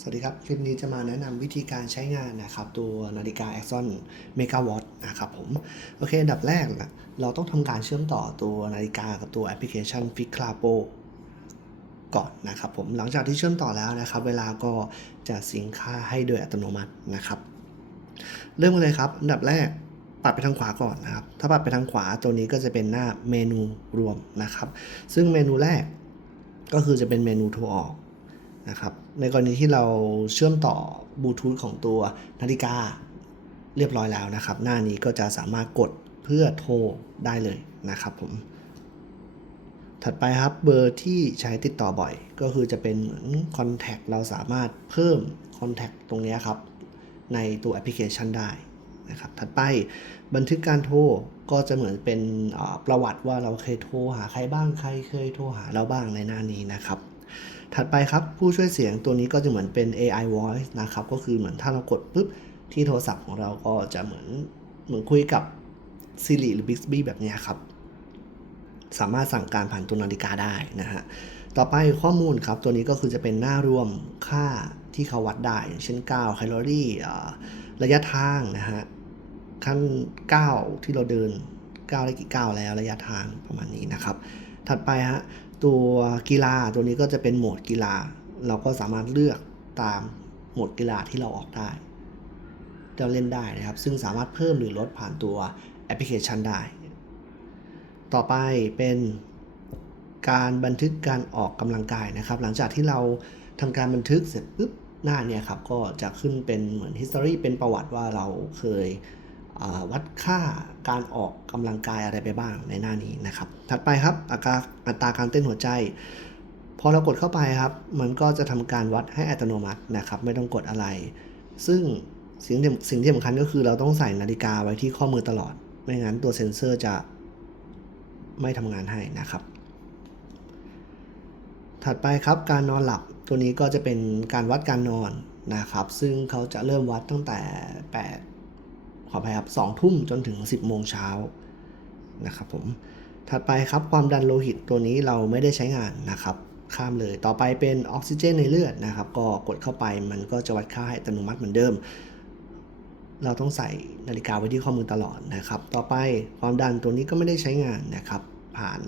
สวัสดีครับ คลิปนี้จะมาแนะนำวิธีการใช้งานนะครับ ตัวนาฬิกา Axon Mega Watch นะครับผม โอเคอันดับแรกนะเราต้องทำการเชื่อมต่อตัวนาฬิกากับตัวแอปพลิเคชัน f i x c l a p o ก่อนนะครับผม หลังจากที่เชื่อมต่อแล้วนะครับ เวลาก็จะสิงค่าให้โดยอัตโนมัตินะครับ เริ่มกันเลยครับ อันดับแรกปัดไปทางขวาก่อนนะครับ ถ้าปัดไปทางขวาตัวนี้ก็จะเป็นหน้าเมนูรวมนะครับ ซึ่งเมนูแรกก็คือจะเป็นเมนูโทรออก นะครับ ในกรณีที่เราเชื่อมต่อบลูทูธของตัวนาฬิกาเรียบร้อยแล้วนะครับ หน้านี้ก็จะสามารถกดเพื่อโทรได้เลยนะครับผม ถัดไปครับเบอร์ที่ใช้ติดต่อบ่อย ก็คือจะเป็นเหมือนคอนแทคเราสามารถเพิ่มคอนแทคตรงนี้ครับ ในตัวแอปพลิเคชันได้นะครับ ถัดไปบันทึกการโทรก็จะเหมือนเป็นประวัติว่าเราเคยโทรหาใครบ้างใครเคยโทรหาเราบ้างในหน้านี้นะครับ ถัดไปครับผู้ช่วยเสียงตัวนี้ก็จะเหมือนเป็น AI voice นะครับ ก็คือเหมือนถ้าเรากดปุ๊บที่โทรศัพท์ของเราก็จะเหมือนเหมือนคุยกับ Siri หรือ Bixby แบบนี้ครับ สามารถสั่งการผ่านตัวนาฬิกาได้นะฮะ ต่อไปข้อมูลครับ ตัวนี้ก็คือจะเป็นหน้ารวมค่าที่เขาวัดได้ อย่างเช่น9แคลอรี่ระยะทางนะฮะขั้นก้าวที่เราเดินก้าวได้กี่ก้าวแล้วระยะทางประมาณนี้นะครับ ถัดไปฮะ ตัวกีฬาตัวนี้ก็จะเป็นโหมดกีฬา เราก็สามารถเลือกตามโหมดกีฬาที่เราออกได้เราเล่นได้นะครับ ซึ่งสามารถเพิ่มหรือลดผ่านตัวแอปพลิเคชันได้ ต่อไปเป็นการบันทึกการออกกำลังกายนะครับ หลังจากที่เราทำการบันทึกเสร็จปุ๊บหน้าเนี่ยครับก็จะขึ้นเป็นเหมือน history เป็นประวัติว่าเราเคย วัดค่าการออกกำลังกายอะไรไปบ้างในหน้านี้นะครับ ถัดไปครับอัตราอัตราการเต้นหัวใจ พอเรากดเข้าไปครับ มันก็จะทำการวัดให้อัตโนมัตินะครับ ไม่ต้องกดอะไร ซึ่งสิ่งที่สิ่งที่สำคัญก็คือเราต้องใส่นาฬิกาไว้ที่ข้อมือตลอด ไม่งั้นตัวเซ็นเซอร์จะไม่ทำงานให้นะครับ ถัดไปครับการนอนหลับตัวนี้ก็จะเป็นการวัดการนอนนะครับ ซึ่งเขาจะเริ่มวัดตั้งแต่ 8 ขออภัยครับ2ทุ่มจนถึง 10 โมงเช้านะครับผมถัดไปครับความดันโลหิตตัวนี้เราไม่ได้ใช้งานนะครับข้ามเลย ต่อไปเป็นออกซิเจนในเลือดนะครับ ก็กดเข้าไปมันก็จะวัดค่าให้อัตโนมัติเหมือนเดิม เราต้องใส่นาฬิกาไว้ที่ข้อมือตลอดนะครับ ต่อไปความดันตัวนี้ก็ไม่ได้ใช้งานนะครับ ผ่าน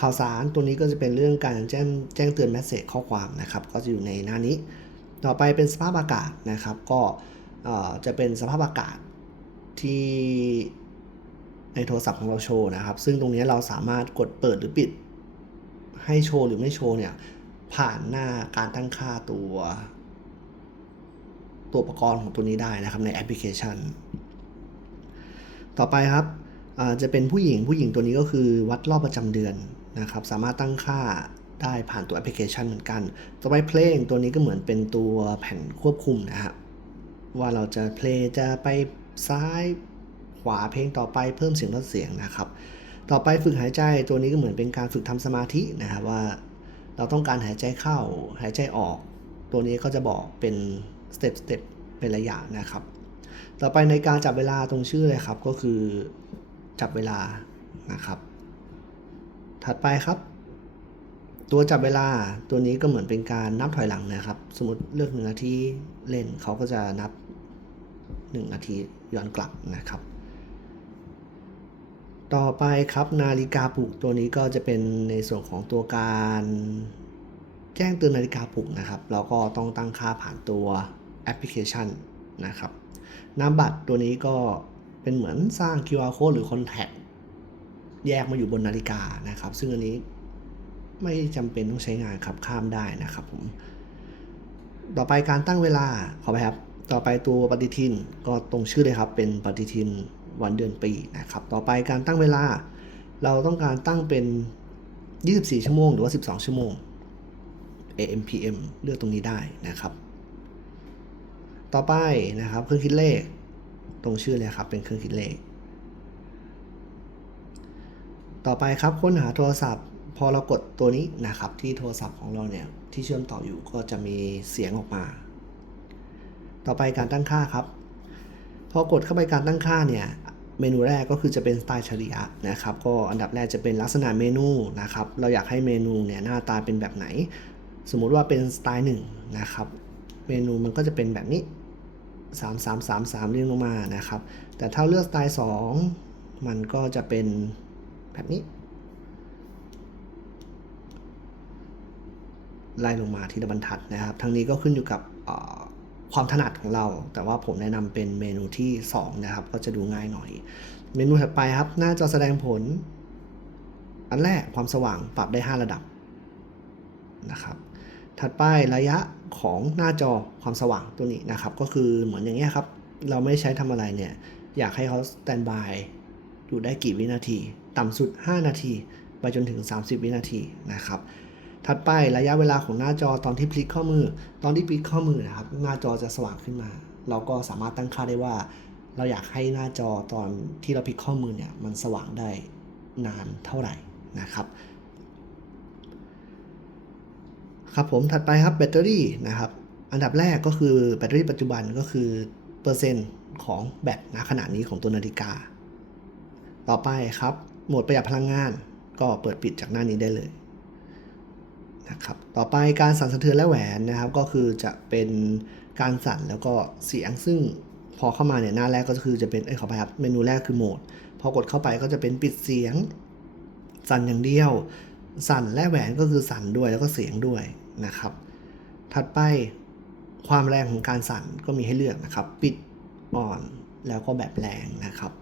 ข่าวสารตัวนี้ก็จะเป็นเรื่องการแจ้งแจ้งเตือนแมสเซจข้อความนะครับ ก็จะอยู่ในหน้านี้ ต่อไปเป็นสภาพอากาศนะครับ ก็จะเป็นสภาพอากาศ ที่ในโทรศัพท์ของเราโชว์นะครับ ซึ่งตรงนี้เราสามารถกดเปิดหรือปิด ให้โชว์หรือไม่โชว์เนี่ยผ่านหน้าการตั้งค่าตัว ตัวอุปกรณ์ของตัวนี้ได้นะครับในแอปพลิเคชัน ต่อไปครับจะเป็นผู้หญิงผู้หญิงตัวนี้ก็คือวัดรอบประจำเดือนนะครับ สามารถตั้งค่าได้ผ่านตัวแอปพลิเคชันเหมือนกัน ต่อไปเพลงตัวนี้ก็เหมือนเป็นตัวแผ่นควบคุมนะครับว่าเราจะเพลงจะไป ซ้ายขวาเพลงต่อไปเพิ่มเสียงลดเสียงนะครับ ต่อไปฝึกหายใจตัวนี้ก็เหมือนเป็นการฝึกทำสมาธินะครับว่า เราต้องการหายใจเข้าหายใจออก ตัวนี้ก็จะบอกเป็นสเต็ปสเต็ปเป็นระยะนะครับ ต่อไปในการจับเวลาตรงชื่อเลยครับก็คือจับเวลานะครับ ถัดไปครับ ตัวจับเวลาตัวนี้ก็เหมือนเป็นการนับถอยหลังนะครับ สมมติเลือกหนึ่งนาทีเล่นเขาก็จะนับ 1นาทีย้อนกลับนะครับ ต่อไปครับนาฬิกาปลุกตัวนี้ก็จะเป็นในส่วนของตัวการแจ้งเตือนนาฬิกาปลุกนะครับเราก็ต้องตั้งค่าผ่านตัวแอปพลิเคชันนะครับนามบัตรตัวนี้ก็เป็นเหมือนสร้าง QR code หรือ Contact แยกมาอยู่บนนาฬิกานะครับ ซึ่งอันนี้ไม่จำเป็นต้องใช้งานขับข้ามได้นะครับผม ต่อไปการตั้งเวลาขอไปครับ ต่อไปตัวปฏิทินก็ตรงชื่อเลยครับ เป็นปฏิทินวันเดือนปีนะครับ ต่อไปการตั้งเวลา เราต้องการตั้งเป็น 24 ชั่วโมง หรือว่า 12 ชั่วโมง AM PM เลือกตรงนี้ได้นะครับ ต่อไปนะครับเครื่องคิดเลข ตรงชื่อเลยครับ เป็นเครื่องคิดเลข ต่อไปครับค้นหาโทรศัพท์ พอเรากดตัวนี้นะครับ ที่โทรศัพท์ของเราเนี่ยที่เชื่อมต่ออยู่ก็จะมีเสียงออกมา ต่อไปการตั้งค่าครับ พอกดเข้าไปการตั้งค่าเนี่ยเมนูแรกก็คือจะเป็นสไตล์เฉลี่ยนะครับ ก็อันดับแรกจะเป็นลักษณะเมนูนะครับ เราอยากให้เมนูเนี่ยหน้าตาเป็นแบบไหน สมมุติว่าเป็นสไตล์หนึ่งนะครับ เมนูมันก็จะเป็นแบบนี้ 3 3 3 3 เรียงลงมานะครับ แต่ถ้าเลือกสไตล์2มันก็จะเป็นแบบนี้ ไล่ลงมาทีละบรรทัดนะครับ ทั้งนี้ก็ขึ้นอยู่กับ ความถนัดของเรา แต่ว่าผมแนะนำเป็นเมนูที่ 2 นะครับ ก็จะดูง่ายหน่อย เมนูถัดไปครับ หน้าจอแสดงผล อันแรกความสว่างปรับได้ 5 ระดับนะครับ ถัดไประยะของหน้าจอความสว่างตัวนี้นะครับ ก็คือเหมือนอย่างเงี้ยครับ เราไม่ใช้ทำอะไรเนี่ย อยากให้เขาสแตนบายอยู่ได้กี่วินาที ต่ำสุด 5 นาที ไปจนถึง 30 วินาทีนะครับ ถัดไประยะเวลาของหน้าจอตอนที่พลิกข้อมือ ตอนที่พลิกข้อมือนะครับ หน้าจอจะสว่างขึ้นมา เราก็สามารถตั้งค่าได้ว่า เราอยากให้หน้าจอตอนที่เราพลิกข้อมือเนี่ยมันสว่างได้นานเท่าไหร่นะครับครับผมถัดไปครับแบตเตอรี่นะครับอันดับแรกก็คือแบตเตอรี่ปัจจุบันก็คือเปอร์เซ็นต์ของแบตณขณะนี้ของตัวนาฬิกา ต่อไปครับโหมดประหยัดพลังงานก็เปิดปิดจากหน้านี้ได้เลย นะครับต่อไปการสั่นสะเทือนและแหวนนะครับ ก็คือจะเป็นการสั่นแล้วก็เสียงซึ่งพอเข้ามาเนี่ยหน้าแรกก็คือจะเป็นเอ้ยขอไปครับเมนูแรกคือโหมด พอกดเข้าไปก็จะเป็นปิดเสียง สั่นอย่างเดียว สั่นและแหวนก็คือสั่นด้วยแล้วก็เสียงด้วยนะครับ ถัดไปความแรงของการสั่นก็มีให้เลือกนะครับ ปิดอ่อนแล้วก็แบบแรงนะครับ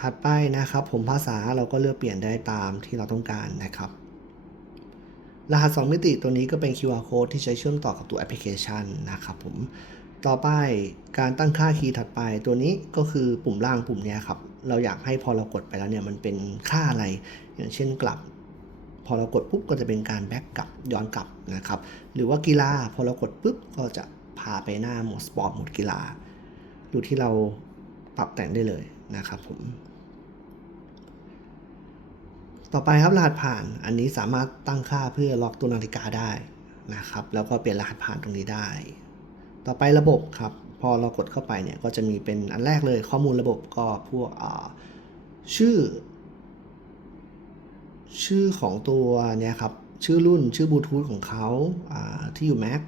ถัดไปนะครับ ผมภาษาเราก็เลือกเปลี่ยนได้ตามที่เราต้องการนะครับ รหัส 2 มิติตัวนี้ก็เป็น QR code ที่ใช้เชื่อมต่อกับตัวแอปพลิเคชันนะครับผม ต่อไปการตั้งค่าคีย์ถัดไปตัวนี้ก็คือปุ่มล่างปุ่มนี้ครับ เราอยากให้พอเรากดไปแล้วเนี่ยมันเป็นค่าอะไร อย่างเช่นกลับ พอเรากดปุ๊บก็จะเป็นการแบ็กกลับย้อนกลับนะครับ หรือว่ากีฬาพอเรากดปุ๊บก็จะพาไปหน้าหมวดสปอร์ตหมวดกีฬาดูที่เราปรับแต่งได้เลยนะครับผม ต่อไปครับรหัสผ่านอันนี้สามารถตั้งค่าเพื่อล็อกตัวนาฬิกาได้นะครับ แล้วก็เปลี่ยนรหัสผ่านตรงนี้ได้ ต่อไประบบครับ พอเรากดเข้าไปเนี่ยก็จะมีเป็นอันแรกเลยข้อมูลระบบก็พวกชื่อ ชื่อของตัวเนี่ยครับชื่อรุ่นชื่อบลูทูธของเขาาที่อยู่ Mac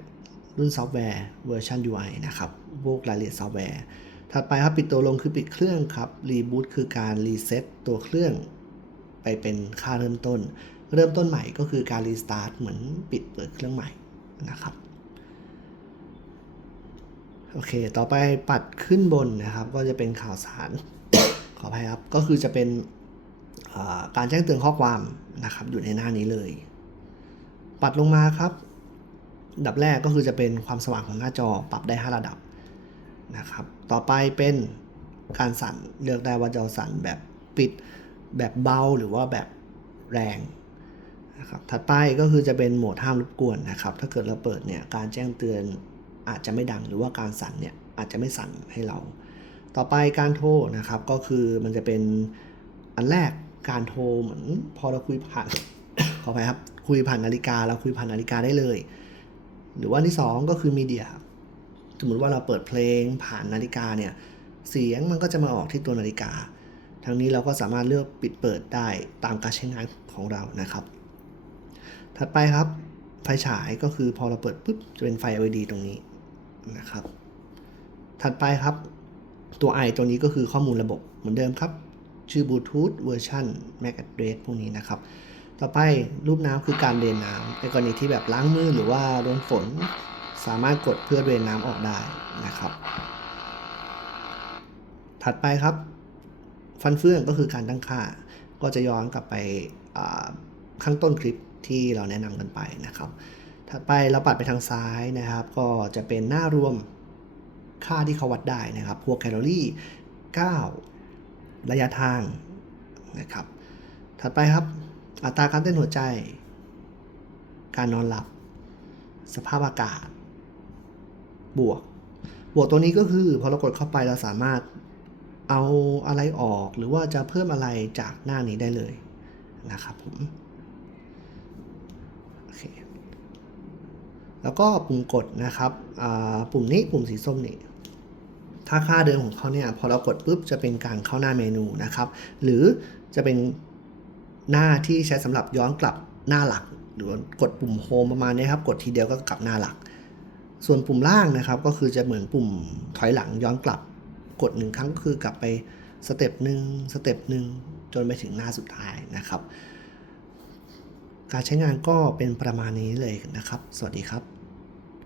รุ่นซอฟต์แวร์เวอร์ชัน UI นะครับพวกรายละเอียดซอฟต์แวร์ถัดไปครับปิดตัวลงคือปิดเครื่องครับรีบูตคือการรีเซ็ตตัวเครื่อง ไปเป็นค่าเริ่มต้น เริ่มต้นใหม่ก็คือการรีสตาร์ทเหมือนปิดเปิดเครื่องใหม่นะครับโอเค ต่อไปปัดขึ้นบนนะครับ ก็จะเป็นข่าวสาร ขออภัยครับ ก็คือจะเป็นการแจ้งเตือนข้อความนะครับ อยู่ในหน้านี้เลย ปัดลงมาครับ ดับแรกก็คือจะเป็นความสว่างของหน้าจอปรับได้ 5 ระดับนะครับ ต่อไปเป็นการสั่นเลือกได้ว่าจะสั่นแบบปิด แบบเบาหรือว่าแบบแรงนะครับถัดไปก็คือจะเป็นโหมดห้ามรบกวนนะครับ ถ้าเกิดเราเปิดเนี่ยการแจ้งเตือนอาจจะไม่ดังหรือว่าการสั่นเนี่ยอาจจะไม่สั่นให้เรา ต่อไปการโทรนะครับก็คือมันจะเป็นอันแรกการโทรเหมือนพอเราคุยผ่านขอไปครับคุยผ่านนาฬิกาเราคุยผ่านนาฬิกาได้เลย หรือว่าที่สองก็คือมีเดียสมมติว่าเราเปิดเพลงผ่านนาฬิกาเนี่ยเสียงมันก็จะมาออกที่ตัวนาฬิกา ทั้งนี้เราก็สามารถเลือกปิดเปิดได้ตามการใช้งานของเรานะครับ ถัดไปครับไฟฉายก็คือพอเราเปิดปุ๊บจะเป็นไฟ LED ตรงนี้นะครับ ถัดไปครับตัว i ตัวนี้ก็คือข้อมูลระบบเหมือนเดิมครับ ชื่อบลูทูธเวอร์ชัน MAC address พวกนี้นะครับ ต่อไปรูปน้ำคือการเดนน้ำในกรณีที่แบบล้างมือหรือว่าโดนฝน สามารถกดเพื่อเดนน้ำออกได้นะครับ ถัดไปครับ ฟันเฟืองก็คือการตั้งค่า ก็จะย้อนกลับไปข้างต้นคลิปที่เราแนะนำกันไปนะครับ ถัดไปเราปัดไปทางซ้ายนะครับ ก็จะเป็นหน้ารวมค่าที่เขาวัดได้นะครับ พวกแคลอรี่ก้าวระยะทางนะครับ ถัดไปครับ อัตราการเต้นหัวใจ การนอนหลับ สภาพอากาศ บวก บวกตัวนี้ก็คือพอเรากดเข้าไปเราสามารถ เอาอะไรออกหรือว่าจะเพิ่มอะไรจากหน้านี้ได้เลยนะครับผมโอเคแล้วก็ปุ่มกดนะครับปุ่มนี้ปุ่มสีส้มนี่ถ้าค่าเดิมของเขาเนี่ยพอเรากดปุ๊บจะเป็นการเข้าหน้าเมนูนะครับ หรือจะเป็นหน้าที่ใช้สำหรับย้อนกลับหน้าหลัก หรือกดปุ่มโฮมประมาณนี้ครับ กดทีเดียวก็กลับหน้าหลัก ส่วนปุ่มล่างนะครับ ก็คือจะเหมือนปุ่มถอยหลังย้อนกลับ กดหนึ่งครั้งก็คือกลับไปสเต็ปหนึ่งสเต็ปหนึ่งจนไปถึงหน้าสุดท้ายนะครับ การใช้งานก็เป็นประมาณนี้เลยนะครับ สวัสดีครับ